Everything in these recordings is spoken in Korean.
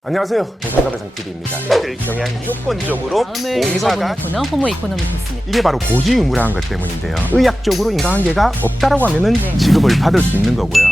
안녕하세요. 보상가배상TV입니다. 들 경향 무조건적으로 다음을 공사가 읽어보는 코너 호모 이코노미크스입니다. 이게 바로 고지의무라는 것 때문인데요. 의학적으로 인과관계가 없다라고 하면은 네. 지급을 받을 수 있는 거고요.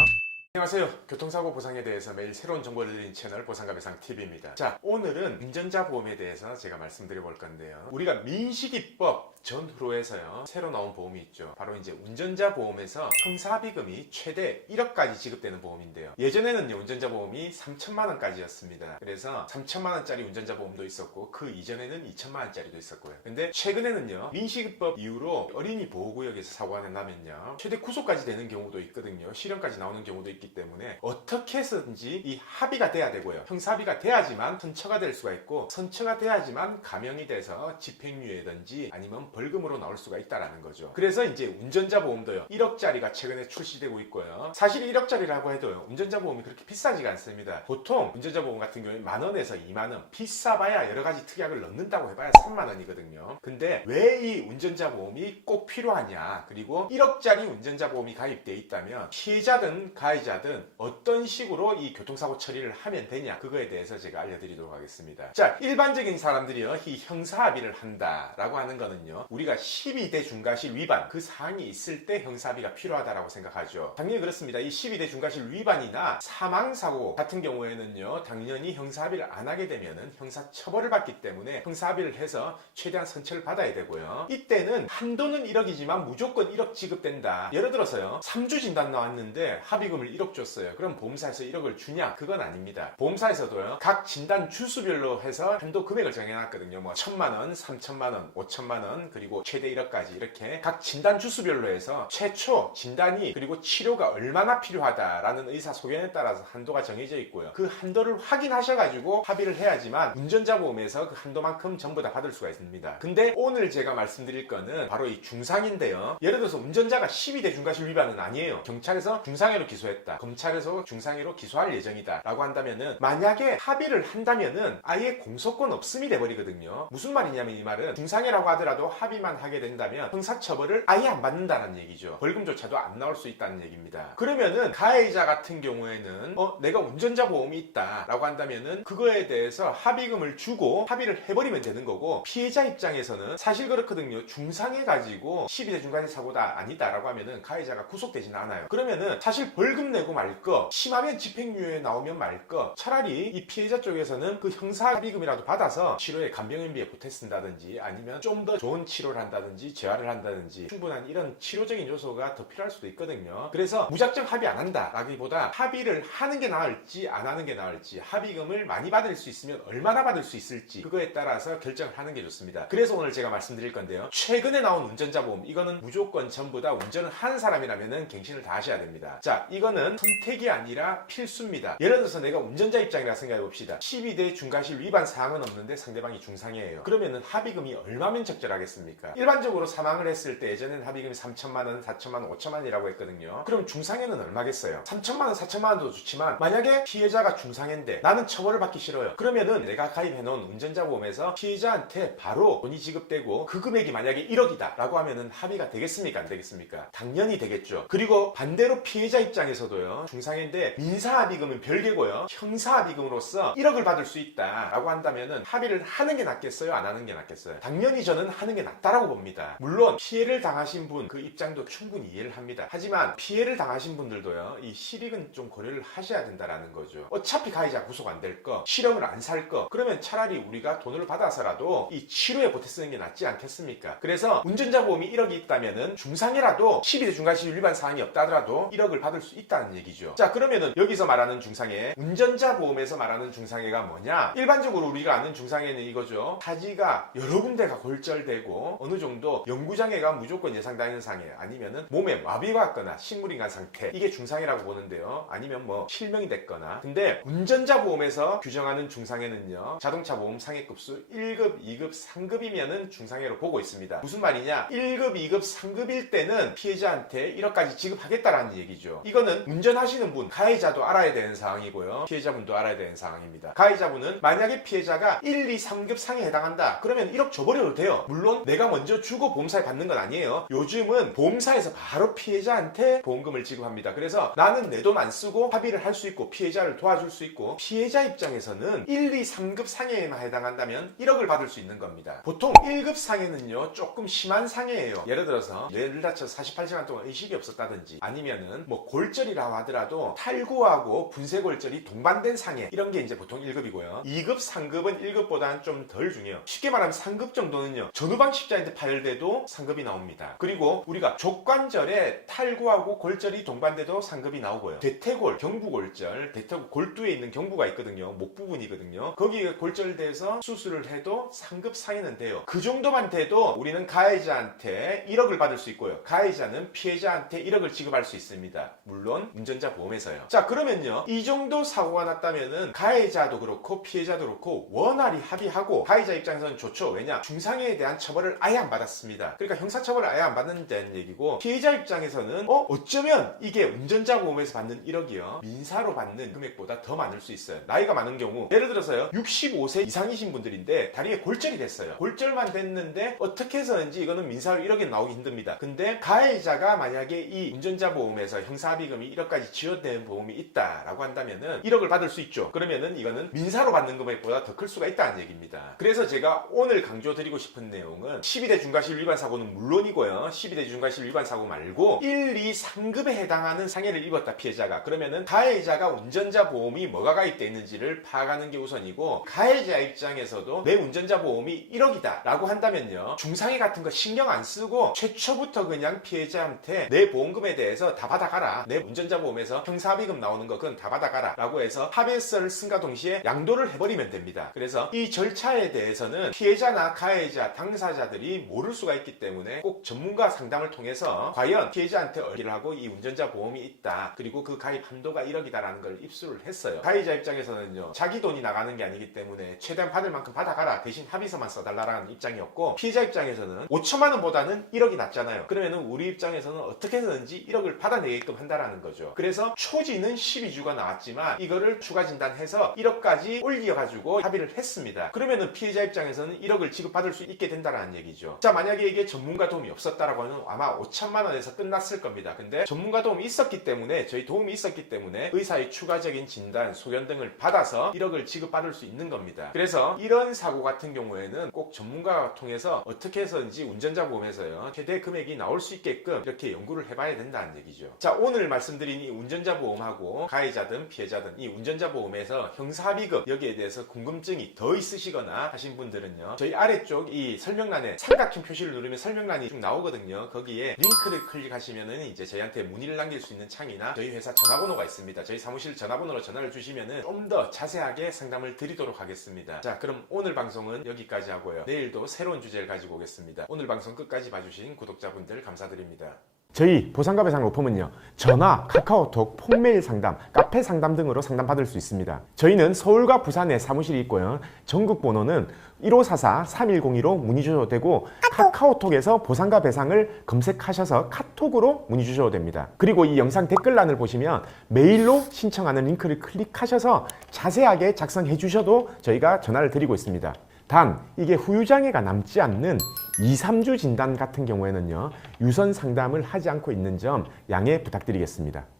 안녕하세요. 교통사고 보상에 대해서 매일 새로운 정보를 드리는 채널 보상가배상TV입니다. 자, 오늘은 운전자 보험에 대해서 제가 말씀드려 볼 건데요. 우리가 민식이법 전후로 해서요, 새로 나온 보험이 있죠. 바로 이제 운전자 보험에서 형사비금이 최대 1억까지 지급되는 보험인데요. 예전에는요, 운전자 보험이 3천만 원까지였습니다. 그래서 3천만 원짜리 운전자 보험도 있었고, 그 이전에는 2천만 원짜리도 있었고요. 근데 최근에는요, 민식이법 이후로 어린이 보호구역에서 사고가 나면요, 최대 구속까지 되는 경우도 있거든요. 실형까지 나오는 경우도 있기 때문에 어떻게 해서든지 이 합의가 돼야 되고요. 형사합의가 돼야지만 선처가 될 수가 있고, 선처가 돼야지만 감형이 돼서 집행유예든지 아니면 벌금으로 나올 수가 있다라는 거죠. 그래서 이제 운전자 보험도요, 1억짜리가 최근에 출시되고 있고요. 사실 1억짜리라고 해도요, 운전자 보험이 그렇게 비싸지가 않습니다. 보통 운전자 보험 같은 경우에 만원에서 2만원, 비싸봐야 여러가지 특약을 넣는다고 해봐야 3만원이거든요. 근데 왜 이 운전자 보험이 꼭 필요하냐, 그리고 1억짜리 운전자 보험이 가입돼 있다면 피해자든 가해자든 어떤 식으로 이 교통사고 처리를 하면 되냐, 그거에 대해서 제가 알려드리도록 하겠습니다. 자, 일반적인 사람들이요, 이 형사합의를 한다라고 하는 거는요, 우리가 12대 중과실 위반, 그 사항이 있을 때 형사합의가 필요하다라고 생각하죠. 당연히 그렇습니다. 이 12대 중과실 위반이나 사망사고 같은 경우에는요, 당연히 형사합의를 안 하게 되면은 형사처벌을 받기 때문에 형사합의를 해서 최대한 선처를 받아야 되고요. 이때는 한도는 1억이지만 무조건 1억 지급된다. 예를 들어서요, 3주 진단 나왔는데 합의금을 1억 줬어요. 그럼 보험사에서 1억을 주냐? 그건 아닙니다. 보험사에서도요, 각 진단 주수별로 해서 한도 금액을 정해놨거든요. 뭐 1,000만원, 3,000만원, 5,000만원, 그리고 최대 1억까지 이렇게 각 진단 주수별로 해서 최초 진단이 그리고 치료가 얼마나 필요하다라는 의사소견에 따라서 한도가 정해져 있고요. 그 한도를 확인하셔가지고 합의를 해야지만 운전자 보험에서 그 한도만큼 전부 다 받을 수가 있습니다. 근데 오늘 제가 말씀드릴 거는 바로 이 중상인데요. 예를 들어서 운전자가 12대 중과실 위반은 아니에요. 경찰에서 중상해로 기소했다, 검찰에서 중상해로 기소할 예정이다 라고 한다면은, 만약에 합의를 한다면은 아예 공소권 없음이 돼버리거든요. 무슨 말이냐면, 이 말은 중상해라고 하더라도 합의만 하게 된다면 형사처벌을 아예 안 받는다는 얘기죠. 벌금조차도 안 나올 수 있다는 얘기입니다. 그러면은 가해자 같은 경우에는 내가 운전자 보험이 있다 라고 한다면은 그거에 대해서 합의금을 주고 합의를 해버리면 되는 거고, 피해자 입장에서는 사실 그렇거든요. 중상해 가지고 12대 중과실 사고다 아니다 라고 하면은 가해자가 구속되지는 않아요. 그러면은 사실 벌금 내고 말 거, 심하면 집행유예 나오면 말 거, 차라리 이 피해자 쪽에서는 그 형사 합의금이라도 받아서 치료에 간병인비에 보태 쓴다든지 아니면 좀 더 좋은 치료를 한다든지 재활을 한다든지 충분한 이런 치료적인 요소가 더 필요할 수도 있거든요. 그래서 무작정 합의 안 한다 라기보다 합의를 하는 게 나을지 안 하는 게 나을지, 합의금을 많이 받을 수 있으면 얼마나 받을 수 있을지, 그거에 따라서 결정을 하는 게 좋습니다. 그래서 오늘 제가 말씀드릴 건데요, 최근에 나온 운전자 보험, 이거는 무조건 전부 다 운전을 하는 사람이라면 갱신을 다 하셔야 됩니다. 자, 이거는 선택이 아니라 필수입니다. 예를 들어서 내가 운전자 입장이라 생각해 봅시다. 12대 중과실 위반 사항은 없는데 상대방이 중상해예요. 그러면은 합의금이 얼마면 적절하겠습니까? 일반적으로 사망을 했을 때 예전에는 합의금이 3천만원, 4천만원, 5천만원이라고 했거든요. 그럼 중상해는 얼마겠어요? 3천만원, 4천만원도 좋지만 만약에 피해자가 중상해인데 나는 처벌을 받기 싫어요. 그러면은 내가 가입해놓은 운전자 보험에서 피해자한테 바로 돈이 지급되고 그 금액이 만약에 1억이다 라고 하면은 합의가 되겠습니까? 안 되겠습니까? 당연히 되겠죠. 그리고 반대로 피해자 입장에서도요, 중상해인데 민사합의금은 별개고요, 형사합의금으로서 1억을 받을 수 있다 라고 한다면은 합의를 하는 게 낫겠어요? 안 하는 게 낫겠어요? 당연히 저는 하는 게 낫다라고 봅니다. 물론 피해를 당하신 분 그 입장도 충분히 이해를 합니다. 하지만 피해를 당하신 분들도요, 이 실익은 좀 고려를 하셔야 된다라는 거죠. 어차피 가해자 구속 안 될 거, 실형을 안 살 거, 그러면 차라리 우리가 돈을 받아서라도 이 치료에 보태 쓰는 게 낫지 않겠습니까? 그래서 운전자 보험이 1억이 있다면은 중상해라도 12대 중과실 위반 사항이 없다 하더라도 1억을 받을 수 있다는 얘기죠. 자, 그러면은 여기서 말하는 중상해, 운전자 보험에서 말하는 중상해가 뭐냐? 일반적으로 우리가 아는 중상해는 이거죠. 타지가 여러 군데가 골절되고 어느 정도 영구장애가 무조건 예상되는 상해, 아니면은 몸에 마비가 왔거나 식물인간 상태, 이게 중상해라고 보는데요. 아니면 뭐 실명이 됐거나. 근데 운전자 보험에서 규정하는 중상해는요, 자동차 보험 상해급수 1급, 2급, 3급이면은 중상해로 보고 있습니다. 무슨 말이냐? 1급, 2급, 3급일 때는 피해자한테 1억까지 지급하겠다라는 얘기죠. 이거는 운전 운전하시는 분, 가해자도 알아야 되는 사항이고요. 피해자분도 알아야 되는 사항입니다. 가해자분은 만약에 피해자가 1, 2, 3급 상해에 해당한다. 그러면 1억 줘버려도 돼요. 물론 내가 먼저 주고 보험사에 받는 건 아니에요. 요즘은 보험사에서 바로 피해자한테 보험금을 지급합니다. 그래서 나는 내 돈 안 쓰고 합의를 할 수 있고 피해자를 도와줄 수 있고, 피해자 입장에서는 1, 2, 3급 상해에만 해당한다면 1억을 받을 수 있는 겁니다. 보통 1급 상해는요 조금 심한 상해예요. 예를 들어서 뇌를 다쳐서 48시간 동안 의식이 없었다든지, 아니면은 뭐 골절이라고 하더라도 탈구하고 분쇄골절이 동반된 상해, 이런 게 이제 보통 1급이고요 2급, 3급은 1급보다는 좀 덜 중요해요. 쉽게 말하면 3급 정도는요 전후방 십자인대 파열돼도 상급이 나옵니다. 그리고 우리가 족관절에 탈구하고 골절이 동반돼도 상급이 나오고요. 대퇴골, 경부골절, 대퇴골 골두에 있는 경부가 있거든요. 목 부분이거든요. 거기에 골절돼서 수술을 해도 상급 상해는 돼요. 그 정도만 돼도 우리는 가해자한테 1억을 받을 수 있고요. 가해자는 피해자한테 1억을 지급할 수 있습니다. 물론 운전자 보험에서요. 자, 그러면요 이 정도 사고가 났다면은 가해자도 그렇고 피해자도 그렇고 원활히 합의하고, 가해자 입장에서는 좋죠. 왜냐? 중상해에 대한 처벌을 아예 안 받았습니다. 그러니까 형사처벌을 아예 안 받는다는 얘기고, 피해자 입장에서는 어쩌면 이게 운전자 보험에서 받는 1억이요 민사로 받는 금액보다 더 많을 수 있어요. 나이가 많은 경우, 예를 들어서요 65세 이상이신 분들인데 다리에 골절이 됐어요. 골절만 됐는데 어떻게 해서든지 이거는 민사로 1억이 나오기 힘듭니다. 근데 가해자가 만약에 이 운전자 보험에서 형사합의금이 1억까지 지원되는 보험이 있다라고 한다면은 1억을 받을 수 있죠. 그러면은 이거는 민사로 받는 금액보다 더 클 수가 있다는 얘기입니다. 그래서 제가 오늘 강조드리고 싶은 내용은 12대 중과실 위반 사고는 물론이고요 12대 중과실 위반 사고 말고 1, 2, 3급에 해당하는 상해를 입었다 피해자가, 그러면은 가해자가 운전자 보험이 뭐가 가입되어 있는지를 파악하는 게 우선이고, 가해자 입장에서도 내 운전자 보험이 1억이다 라고 한다면요 중상해 같은 거 신경 안 쓰고 최초부터 그냥 피해자한테 내 보험금에 대해서 다 받아가라, 내 운전자 보험에서 형사합의금 나오는 거 그건 다 받아가라 라고 해서 합의서를 쓴과 동시에 양도를 해버리면 됩니다. 그래서 이 절차에 대해서는 피해자나 가해자, 당사자들이 모를 수가 있기 때문에 꼭 전문가 상담을 통해서 과연 피해자한테 얼기를 하고 이 운전자 보험이 있다, 그리고 그 가입 한도가 1억이다라는 걸 입수를 했어요. 가해자 입장에서는요 자기 돈이 나가는 게 아니기 때문에 최대한 받을 만큼 받아가라, 대신 합의서만 써달라라는 입장이었고, 피해자 입장에서는 5천만 원보다는 1억이 낫잖아요. 그러면은 우리 입장에서는 어떻게 해서든지 1억을 받아내게끔 한다라는 거죠. 그래서 초지는 12주가 나왔지만 이거를 추가 진단해서 1억까지 올려가지고 합의를 했습니다. 그러면은 피해자 입장에서는 1억을 지급받을 수 있게 된다라는 얘기죠. 자, 만약에 이게 전문가 도움이 없었다라고 하면 아마 5천만 원에서 끝났을 겁니다. 근데 전문가 도움이 있었기 때문에, 저희 도움이 있었기 때문에 의사의 추가적인 진단, 소견 등을 받아서 1억을 지급받을 수 있는 겁니다. 그래서 이런 사고 같은 경우에는 꼭 전문가가 통해서 어떻게 해서든지 운전자 보험에서요 최대 금액이 나올 수 있게끔 이렇게 연구를 해봐야 된다는 얘기죠. 자, 오늘 말씀드린 이 운전자 보험하고 가해자든 피해자든 이 운전자 보험에서 형사합의금 여기에 대해서 궁금증이 더 있으시거나 하신 분들은요 저희 아래쪽 이 설명란에 삼각형 표시를 누르면 설명란이 쭉 나오거든요. 거기에 링크를 클릭하시면은 이제 저희한테 문의를 남길 수 있는 창이나 저희 회사 전화번호가 있습니다. 저희 사무실 전화번호로 전화를 주시면은 좀 더 자세하게 상담을 드리도록 하겠습니다. 자, 그럼 오늘 방송은 여기까지 하고요. 내일도 새로운 주제를 가지고 오겠습니다. 오늘 방송 끝까지 봐주신 구독자분들 감사드립니다. 저희 보상과 배상 로펌은요 전화, 카카오톡, 폰메일 상담, 카페 상담 등으로 상담받을 수 있습니다. 저희는 서울과 부산에 사무실이 있고요 전국 번호는 1544-3102로 문의 주셔도 되고, 카카오톡에서 보상과 배상을 검색하셔서 카톡으로 문의 주셔도 됩니다. 그리고 이 영상 댓글란을 보시면 메일로 신청하는 링크를 클릭하셔서 자세하게 작성해 주셔도 저희가 전화를 드리고 있습니다. 단 이게 후유장애가 남지 않는 2, 3주 진단 같은 경우에는요 유선 상담을 하지 않고 있는 점 양해 부탁드리겠습니다.